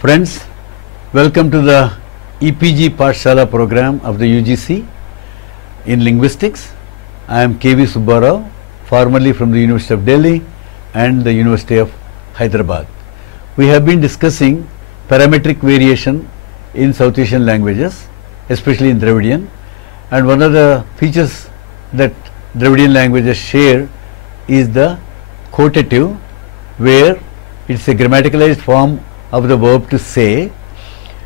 Friends, welcome to the EPG Pathshala program of the UGC in linguistics. I am KV Subbarao, formerly from the University of Delhi and the University of Hyderabad. We have been discussing parametric variation in South Asian languages, especially in Dravidian, and one of the features that Dravidian languages share is the quotative, where it's a grammaticalized form of the verb to say,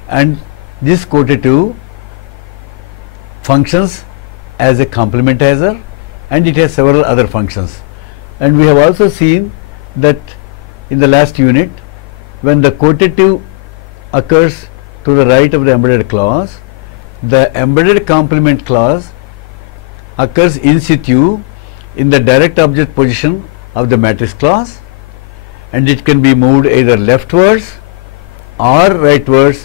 and this quotative functions as a complementizer and it has several other functions. And we have also seen that in the last unit, when the quotative occurs to the right of the embedded clause, the embedded complement clause occurs in situ in the direct object position of the matrix clause, and it can be moved either leftwards or rightwards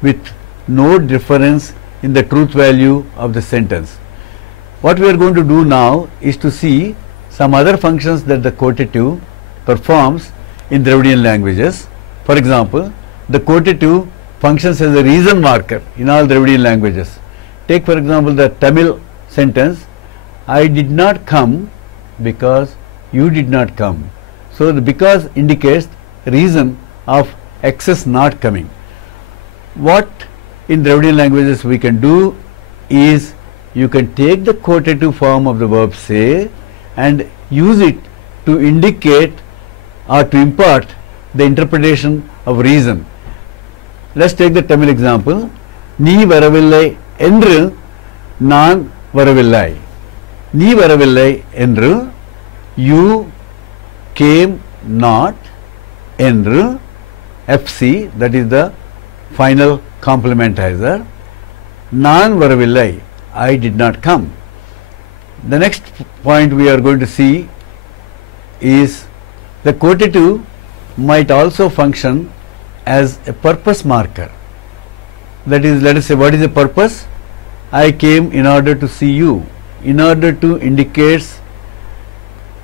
with no difference in the truth value of the sentence. What we are going to do now is to see some other functions that the quotative performs in Dravidian languages. For example, the quotative functions as a reason marker in all Dravidian languages. Take for example the Tamil sentence, I did not come because you did not come. So the because indicates reason of excess not coming. What in Dravidian languages we can do is, you can take the quotative form of the verb say and use it to indicate or to impart the interpretation of reason. Let's take the Tamil example. Nee varavillai endru naan varavillai. Nee varavillai endru, you came not, endru, FC, that is the final complementizer. Naan varavillai, I did not come. The next point we are going to see is the quotative might also function as a purpose marker. That is, let us say, what is the purpose? I came in order to see you. In order to indicates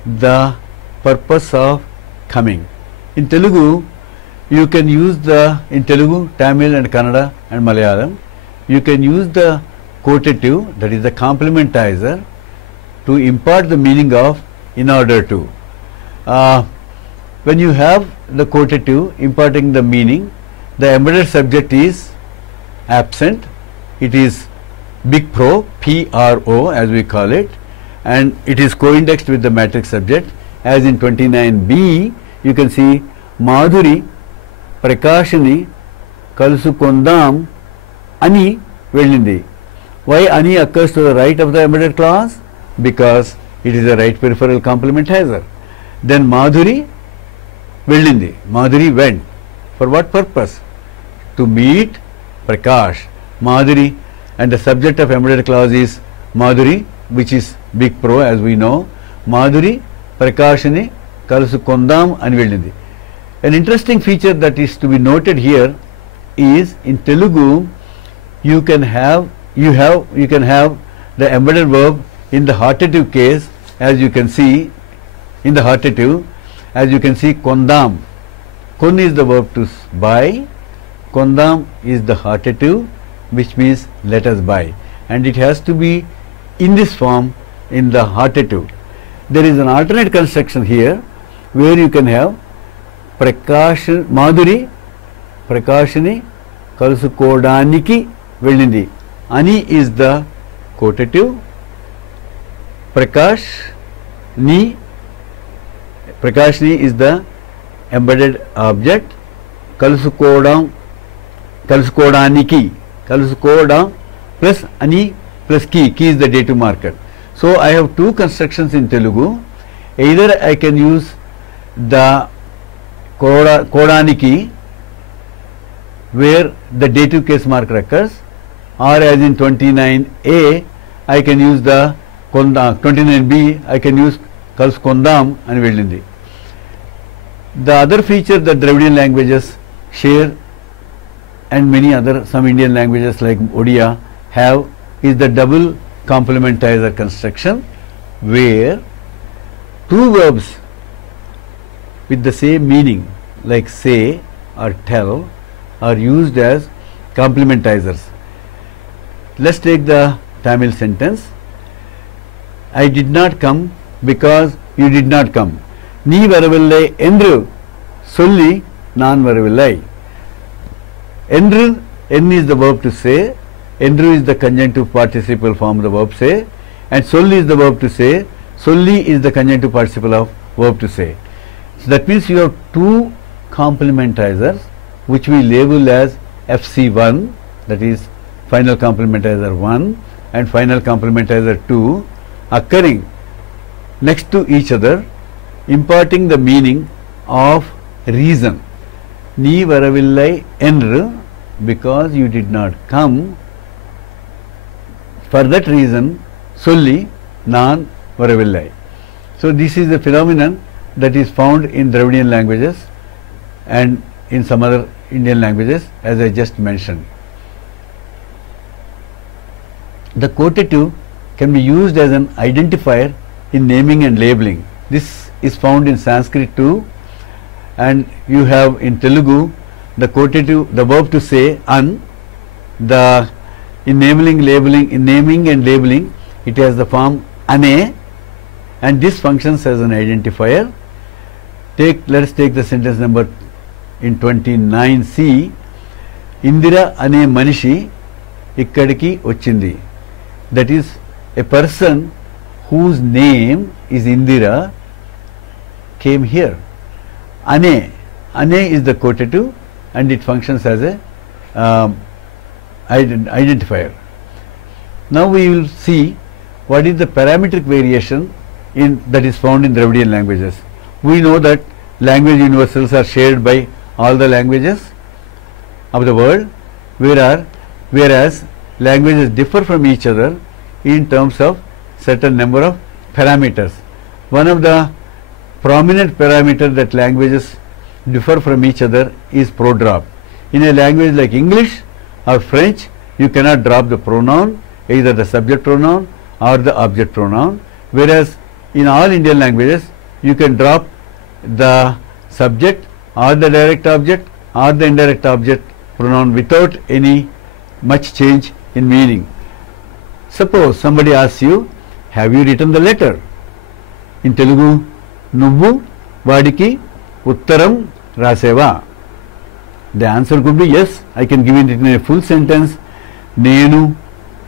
the purpose of coming. In Telugu, you can use in Telugu, Tamil and Kannada and Malayalam, you can use the quotative, that is the complementizer, to impart the meaning of in order to. When you have the quotative imparting the meaning, the embedded subject is absent, it is big pro, P-R-O as we call it, and it is co-indexed with the matrix subject. As in 29b, you can see Madhuri Prakashini Kalusukondam Ani Velindi. Why Ani occurs to the right of the embedded clause? Because it is a right peripheral complementizer. Then Madhuri Velindi. Madhuri went. For what purpose? To meet Prakash. Madhuri, and the subject of embedded clause is Madhuri, which is big pro as we know. Madhuri Prakashini Kalusukondam Ani Velindi. An interesting feature that is to be noted here is in Telugu, you can have the embedded verb in the heartative case, as you can see in the heartative, as you can see Kondam. Kon is the verb to buy, Kondam is the heartative, which means let us buy, and it has to be in this form in the heartative. There is an alternate construction here where you can have Madhuri Prakashini Kalusukodaniki Velindi. Ani is the quotative, Prakashni is the embedded object, Kalusukodaniki, Kalusukodam plus Ani plus ki is the dative marker. So I have two constructions in Telugu. Either I can use the Kodaniki, where the dative case marker occurs, or as in 29a, I can use the 29b, I can use Kalusukondam and Velindi. The other feature that Dravidian languages share, and many other, some Indian languages like Odia have, is the double complementizer construction, where two verbs with the same meaning like say or tell are used as complementizers. Let's take the Tamil sentence. I did not come because you did not come. நீ வரவில்லை என்று சொல்லி நான் வரவில்லை. என்று, en is the verb to say, என்று is the conjunctive participle form of the verb say, and solli is the verb to say, solli is the conjunctive participle of verb to say. So that means you have two complementizers which we label as FC1, that is final complementizer 1 and final complementizer 2, occurring next to each other, imparting the meaning of reason. நீ வரவில்லை என்று, because you did not come. For that reason, சொல்லி நான் வரவில்லை. So this is a phenomenon that is found in Dravidian languages and in some other Indian languages, as I just mentioned. The quotative can be used as an identifier in naming and labeling. This is found in Sanskrit too, and you have in Telugu the quotative, the verb to say an. In naming and labeling, it has the form ane, and this functions as an identifier. Let us take the sentence number in 29C. Indira ane manishi ikkadiki ochindi. That is, a person whose name is Indira came here. Ane is the quotative and it functions as a identifier. Now we will see what is the parametric variation that is found in Dravidian languages. We know that language universals are shared by all the languages of the world, whereas languages differ from each other in terms of certain number of parameters. One of the prominent parameters that languages differ from each other is prodrop. In a language like English or French, you cannot drop the pronoun, either the subject pronoun or the object pronoun, whereas in all Indian languages you can drop the subject or the direct object or the indirect object pronoun without any much change in meaning. Suppose somebody asks you, have you written the letter? In Telugu, Nuvvu Vadiki Uttaram Raseva. The answer could be yes, I can give it in a full sentence, Nenu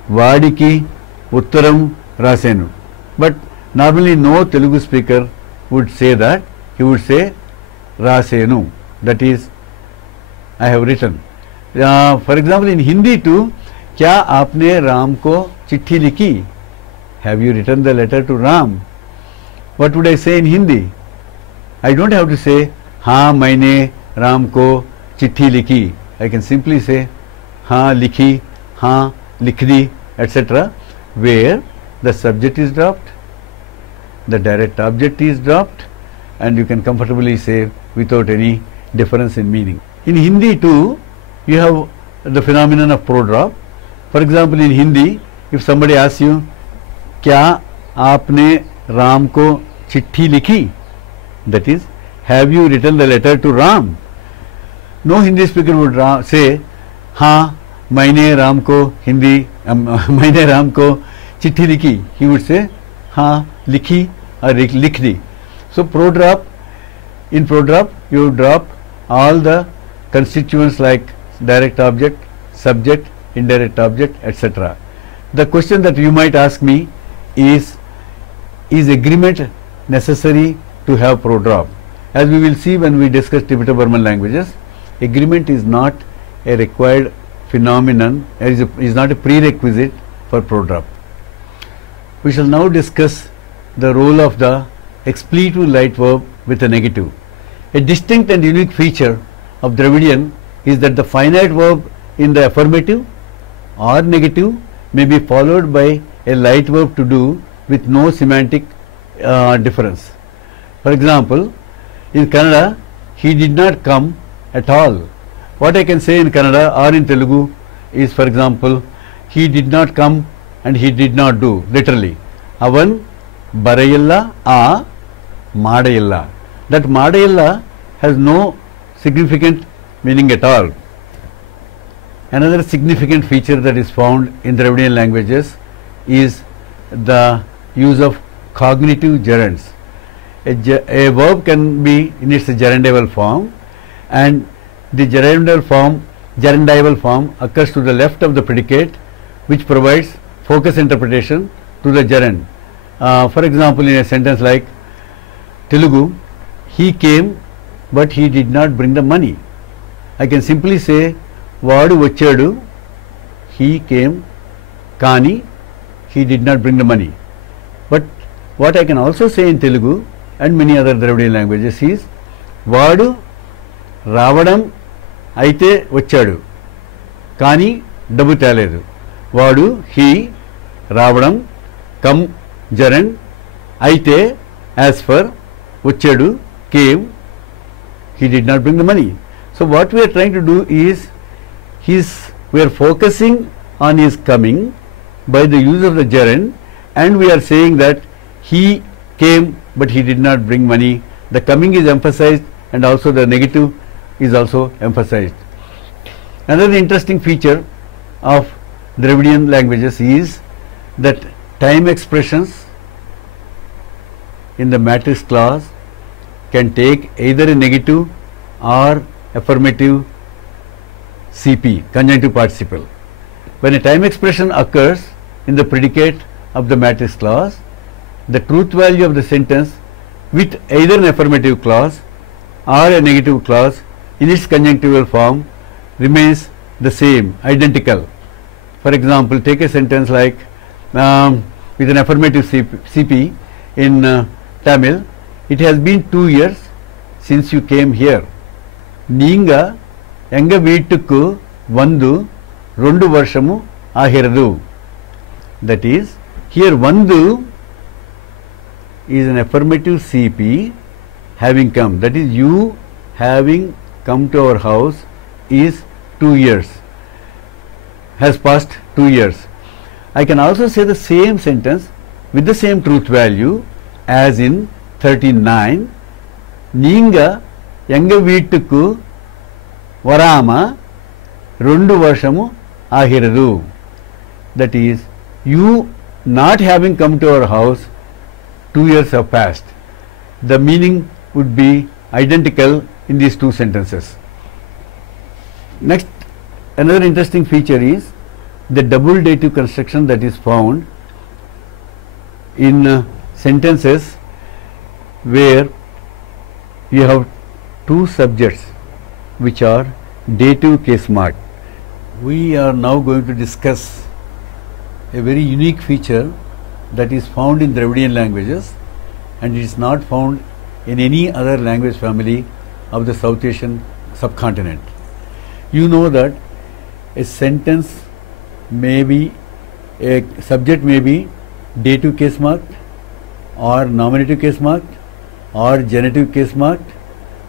Vadiki Uttaram Rasenu. But normally no Telugu speaker would say that. He would say Rasenu, that is, I have written. For example, in Hindi too, क्या आपने राम को चिट्ठी लिखी? Have you written the letter to Ram? What would I say in Hindi? I don't have to say हाँ मैंने राम को चिट्ठी लिखी. I can simply say हाँ लिखी, हाँ लिख दी, etc., where the subject is dropped, the direct object is dropped, and you can comfortably say without any difference in meaning. In Hindi too, you have the phenomenon of prodrop. For example, in Hindi, if somebody asks you, क्या आपने राम को चिट्ठी लिखी? That is, have you written the letter to Ram? No Hindi speaker would say, हाँ मैंने राम को चिट्ठी लिखी. He would say, हाँ लिखी or लिख दी. So prodrop, in prodrop you drop all the constituents like direct object, subject, indirect object, etc. The question that you might ask me is agreement necessary to have prodrop? As we will see when we discuss Tibeto-Burman languages, agreement is not a required phenomenon, is not a prerequisite for prodrop. We shall now discuss the role of the expletive light verb with a negative. A distinct and unique feature of Dravidian is that the finite verb in the affirmative or negative may be followed by a light verb to do with no semantic difference. For example, in Kannada, he did not come at all. What I can say in Kannada or in Telugu is, for example, he did not come and he did not do, literally. Avan barayilla a madayilla. That madayilla has no significant meaning at all. Another significant feature that is found in Dravidian languages is the use of cognitive gerunds. A verb can be in its gerundival form, and the gerundival form occurs to the left of the predicate, which provides focus interpretation to the gerund. For example, in a sentence like Telugu, he came but he did not bring the money. I can simply say Vadu vachadu, he came, Kani, he did not bring the money. But what I can also say in Telugu and many other Dravidian languages is Vadu Ravadam Aite vachadu, Kani Dabu teledu. Vadu, he, Ravadam, come, gerund, Aite, as for, vachadu, came, he did not bring the money. So what we are trying to do is we are focusing on his coming by the use of the gerund, and we are saying that he came but he did not bring money. The coming is emphasized and also the negative is also emphasized. Another interesting feature of Dravidian languages is that time expressions in the matrix clause can take either a negative or affirmative CP, conjunctive participle. When a time expression occurs in the predicate of the matrix clause, the truth value of the sentence with either an affirmative clause or a negative clause in its conjunctival form remains the same, identical. For example, take a sentence like with an affirmative CP in Tamil, it has been 2 years since you came here. Neenga enga veetukku vandu 2 varshamu ahiradu. That is, here vandu is an affirmative CP having come. That is, you having come to our house is 2 years, has passed 2 years. I can also say the same sentence with the same truth value as in 39. Neenga enga veetukku varama 2 varshamu ahiradu. That is, you not having come to our house 2 years have passed. The meaning would be identical in these two sentences. Next, another interesting feature is the double dative construction that is found in sentences where you have two subjects which are dative case marked. We are now going to discuss a very unique feature that is found in Dravidian languages and it is not found in any other language family of the South Asian subcontinent. You know that a sentence may be, a subject may be dative case marked or nominative case marked or genitive case marked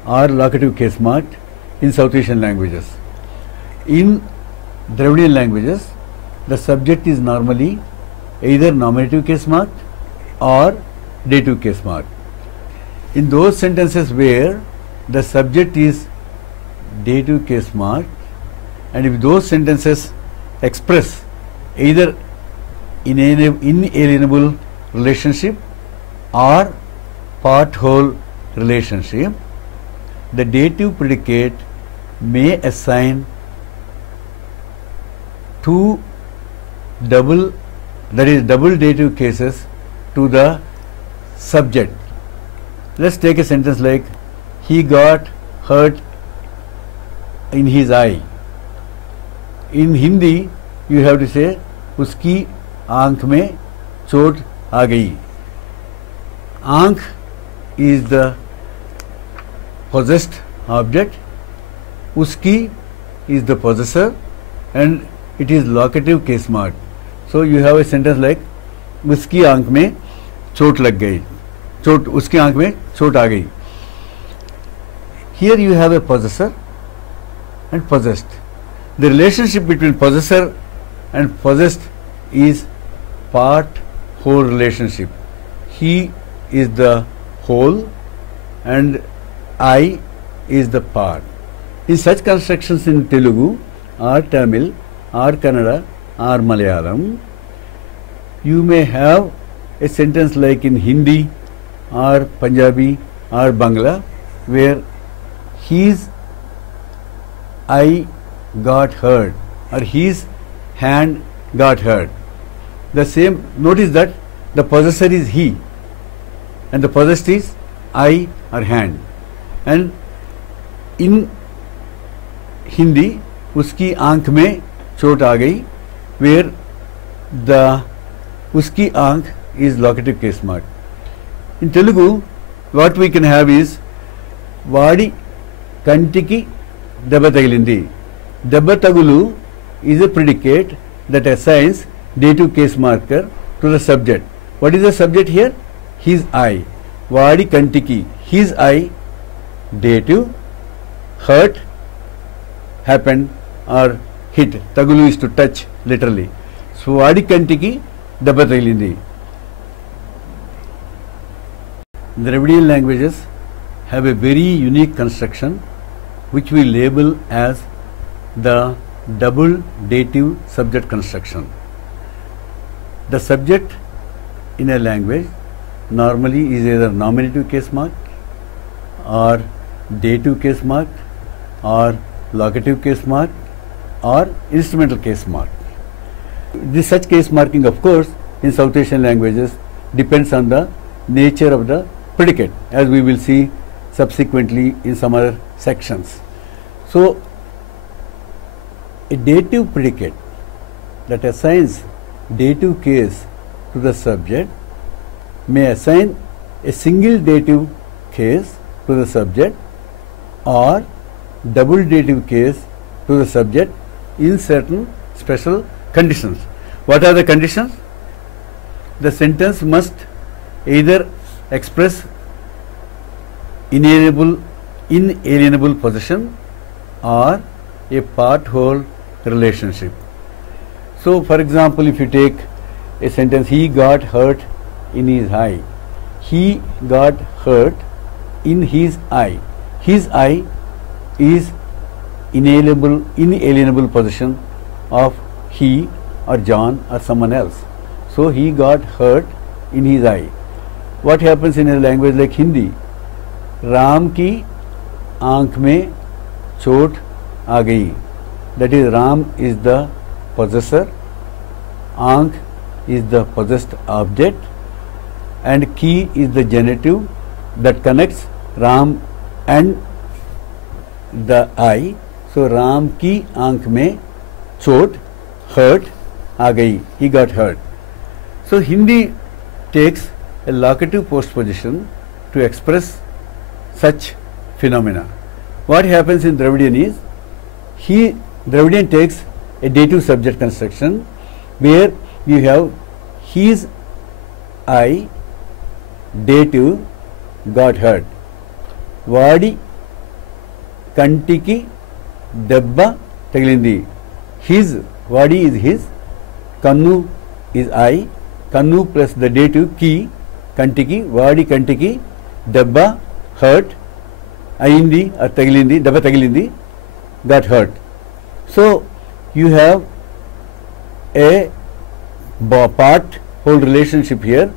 or locative case marked in South Asian languages. In Dravidian languages, the subject is normally either nominative case marked or dative case marked. In those sentences where the subject is dative case marked, and if those sentences express either inalienable relationship or part-whole relationship, the dative predicate may assign two double dative cases to the subject. Let's take a sentence like, he got hurt in his eye. In Hindi, you have to say, uski aankh mein chot aa gayi. Aankh is the possessed object, uski is the possessor, and it is locative case marked. So you have a sentence like, uski aankh mein chot lag gayi. Uski aankh mein chot aa gayi. Here you have a possessor and possessed. The relationship between possessor and possessed is part-whole relationship. He is the whole and I is the part. In such constructions in Telugu, or Tamil or Kannada or Malayalam. You may have a sentence like in Hindi or Punjabi or Bangla where his eye got hurt or his hand got hurt. The same, notice that the possessor is he and the possessed is eye or hand. And in Hindi, उसकी आंख में चोट आ गई, where the उसकी आंख is locative case mark. In Telugu, what we can have is వాడి కంటికి దెబ్బ తగిలింది. దెబ్బ తగులు is a predicate that assigns dative case marker to the subject. What is the subject here? His eye. వాడి కంటికి, his eye, dative, hurt, happened or hit. Tagulu is to touch literally. So వాడి కంటికి దెబ్బ తగిలింది. The Dravidian languages have a very unique construction which we label as the double dative subject construction. The subject in a language normally is either nominative case mark or dative case mark or locative case mark or instrumental case mark. This such case marking, of course, in South Asian languages depends on the nature of the predicate, as we will see subsequently in some other sections. So, a dative predicate that assigns dative case to the subject may assign a single dative case to the subject or double dative case to the subject in certain special conditions. What are the conditions? The sentence must either express inalienable possession or a part-whole relationship. So, for example, if you take a sentence, he got hurt in his eye. He got hurt in his eye. His eye is inalienable possession of he or John or someone else. So, he got hurt in his eye. What happens in a language like Hindi? Ram की आंख में चोट आ गई. That is, Ram is the possessor, आंख is the possessed object, and ki is the genitive that connects Ram and the eye. So, Ram की आंख में चोट, hurt, आ गई, he got hurt. So, Hindi takes a locative postposition to express such phenomena. What happens in Dravidian is, Dravidian takes a dative subject construction where you have his eye, dative, got hurt. Vadi kantiki debba tagilindi. His, Vadi is his, Kannu is eye, Kannu plus the dative ki, kantiki, Vadi kantiki, debba, hurt, ayindi or tagilindi, debba tagilindi, got hurt. So, you have a part whole relationship here.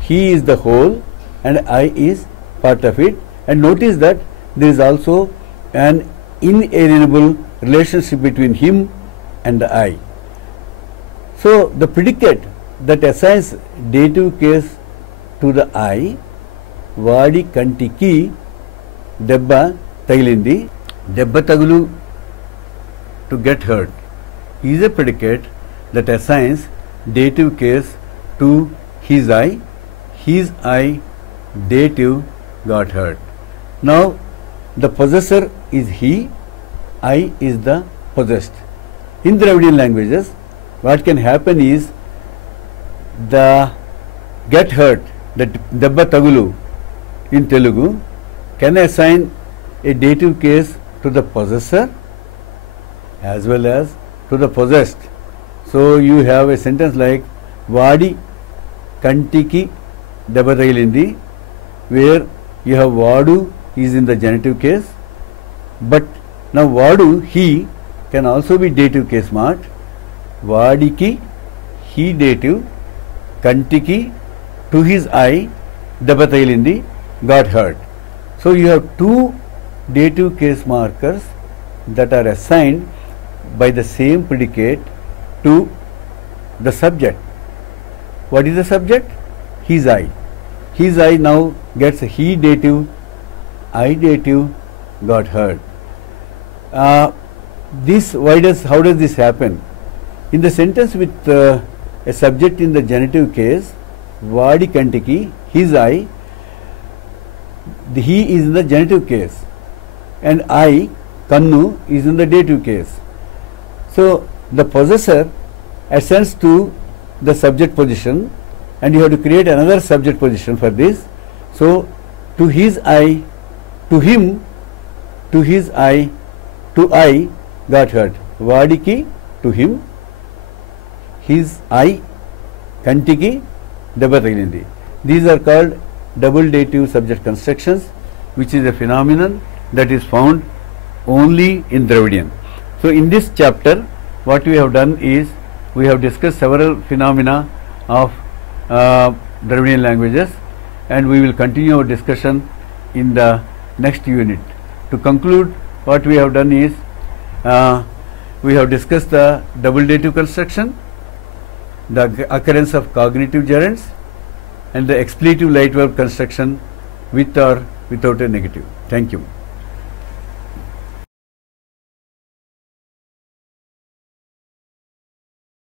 He is the whole and I is part of it. And notice that there is also an inalienable relationship between him and the I. So, the predicate that assigns dative case to the I, Vadi kantiki debba tagilindi, debba tagulu, to get hurt, is a predicate that assigns dative case to his eye, dative got hurt. Now, the possessor is he, I is the possessed. In Dravidian languages, what can happen is the get hurt, that debba tagulu in Telugu, can assign a dative case to the possessor as well as to the possessed. So, you have a sentence like Vadi kantiki debba tagilindi, where you have Vadu is in the genitive case, but now Vadu, he, can also be dative case marked. Vadiki, he dative, kantiki, to his eye, debba tagilindi, got hurt. So you have two dative case markers that are assigned by the same predicate to the subject. What is the subject? His eye. His eye now gets he dative, I dative, got hurt. How does this happen? In the sentence with a subject in the genitive case, Vadi kantiki, his eye, the he is in the genitive case, and I, kannu, is in the dative case. So the possessor ascends to the subject position, and you have to create another subject position for this. So to his eye, to him, to his eye, to I got hurt. Vadiki, to him, his eye, kantiki, debba tagilindi. These are called double dative subject constructions, which is a phenomenon that is found only in Dravidian. So in this chapter, what we have done is we have discussed several phenomena of Dravidian languages, and we will continue our discussion in the next unit. To conclude, what we have done is we have discussed the double dative construction, the occurrence of cognitive gerunds, and the expletive light verb construction with or without a negative. Thank you.